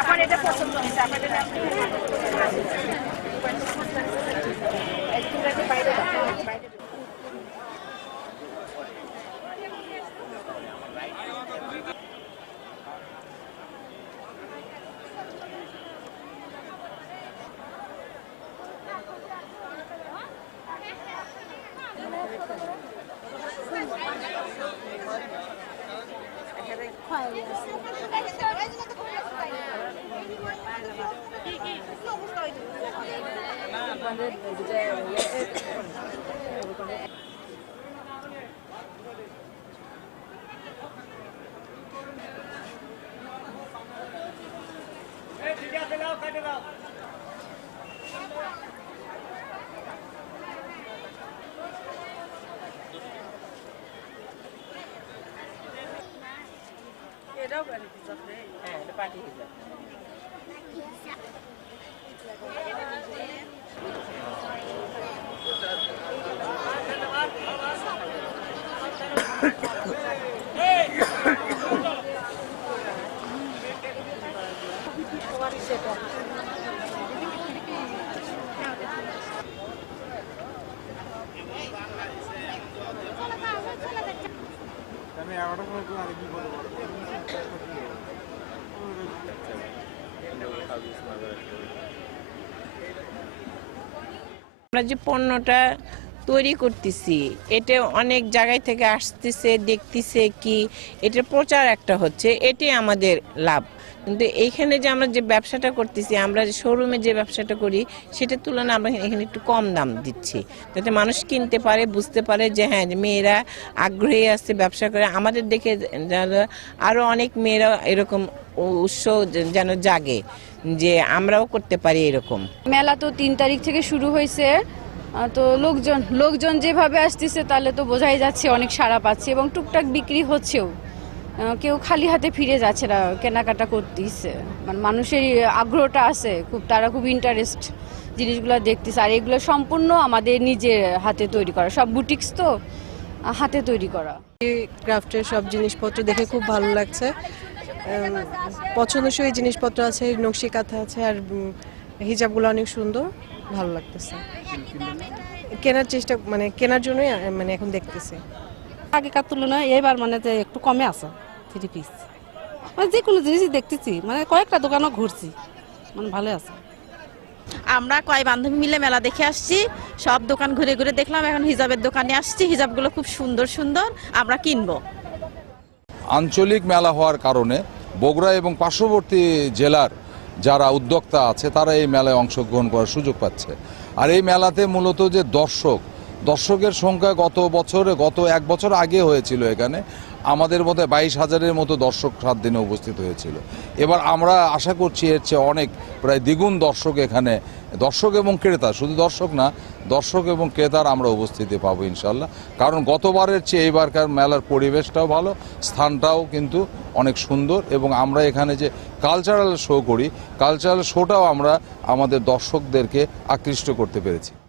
আমার এটা পছন্দ হয়েছে আমার 快点儿来那来了看这个 হ্যাঁ এটা পাটি হিজাব আমি এগারোটা সময় একটু কি বলব? আমরা যে পণ্যটা তৈরি করতেছি। এটা অনেক জায়গায় থেকে আসতেছে, দেখতেছে কি, এটার প্রচার একটা হচ্ছে, এটাই আমাদের লাভ। কিন্তু এইখানে যে আমরা যে ব্যবসাটা করতেছি, আমরা যে শোরুমে যে ব্যবসাটা করি, সেটার তুলনায় আমরা এখানে একটু কম দাম দিচ্ছি। যাতে মানুষ কিনতে পারে, বুঝতে পারে যে হ্যাঁ মেয়েরা আগ্রহী আছে ব্যবসা করে। আমাদের দেখে আরও অনেক মেয়েরা এরকম উৎস যেন জাগে যে আমরাও করতে পারি এরকম। মেলা তো তিন তারিখ থেকে শুরু হয়েছে। তো লোকজন লোকজন যেভাবে আসতেছে, তাহলে তো বোঝাই যাচ্ছে অনেক সাড়া পাচ্ছে এবং টুকটাক বিক্রি হচ্ছেও। কেউ খালি হাতে ফিরে যাচ্ছে না কেনাকাটা করতেইছে মানে মানুষের আগ্রহটা আছে, খুব, তারা খুব ইন্টারেস্ট জিনিসগুলো দেখতেছে। আর এগুলো সম্পূর্ণ আমাদের নিজের হাতে তৈরি করা। সব বুটিক্স তো হাতে তৈরি করা। ক্রাফটের সব জিনিসপত্র দেখে খুব ভালো লাগছে। পছন্দসই জিনিসপত্র আছে, নকশি কাঁথা আছে, আর হিজাবগুলো অনেক সুন্দর। ভালো লাগতেছে। কেনার চেষ্টা মানে কেনার জন্যই মানে এখন দেখতেছি। আগেকার তুলনায় এবার মানে যে একটু কমে আছে থ্রি পিস মানে যে কোনো জিনিসই দেখতেছি মানে কয়েকটা দোকানও ঘুরছি মানে ভালো আছে। আমরা কয় বান্ধবী মিলে মেলা দেখে আসছি সব দোকান ঘুরে ঘুরে দেখলাম এখন হিজাবের দোকানে আসছি হিজাবগুলো খুব সুন্দর সুন্দর আমরা কিনবো। আঞ্চলিক মেলা হওয়ার কারণে বগুড়া এবং পার্শ্ববর্তী জেলার যারা উদ্যোক্তা আছে, তারা এই মেলায় অংশগ্রহণ করার সুযোগ পাচ্ছে। আর এই মেলাতে মূলত যে দর্শক দর্শকের সংখ্যা গত বছরে, গত এক বছর আগে হয়েছিল এখানে। আমাদের মধ্যে বাইশ হাজারের মতো দর্শক সাত দিনে উপস্থিত হয়েছিল। এবার আমরা আশা করছি এর চেয়ে অনেক, প্রায় দ্বিগুণ দর্শক এখানে, দর্শক এবং ক্রেতা, শুধু দর্শক না, দর্শক এবং ক্রেতার আমরা উপস্থিতি পাবো ইনশাল্লাহ কারণ গতবারের চেয়ে এইবারকার মেলার পরিবেশটাও ভালো, স্থানটাও কিন্তু অনেক সুন্দর এবং আমরা এখানে যে কালচারাল শো করি কালচারাল শোটাও আমরা আমাদের দর্শকদেরকে আকৃষ্ট করতে পেরেছি।